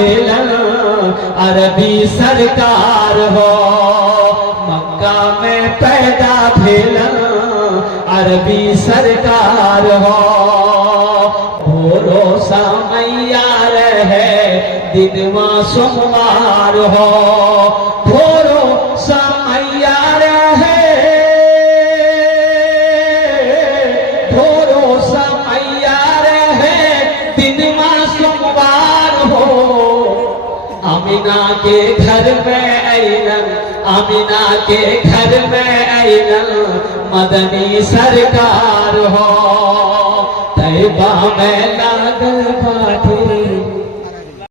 भेलन अरबी सरकार हो। मक्का में पैदा भेलन अरबी सरकार हो। भरोसा मैया रहे दिनवा सोमवार हो। भरोसा मैया रहे, भरोसा मैया रहे दिनवा सोमवार हो। आमिना के घर में आइलन, आमिना के घर में आइलन मदनी सरकार हो। तैबा में लागल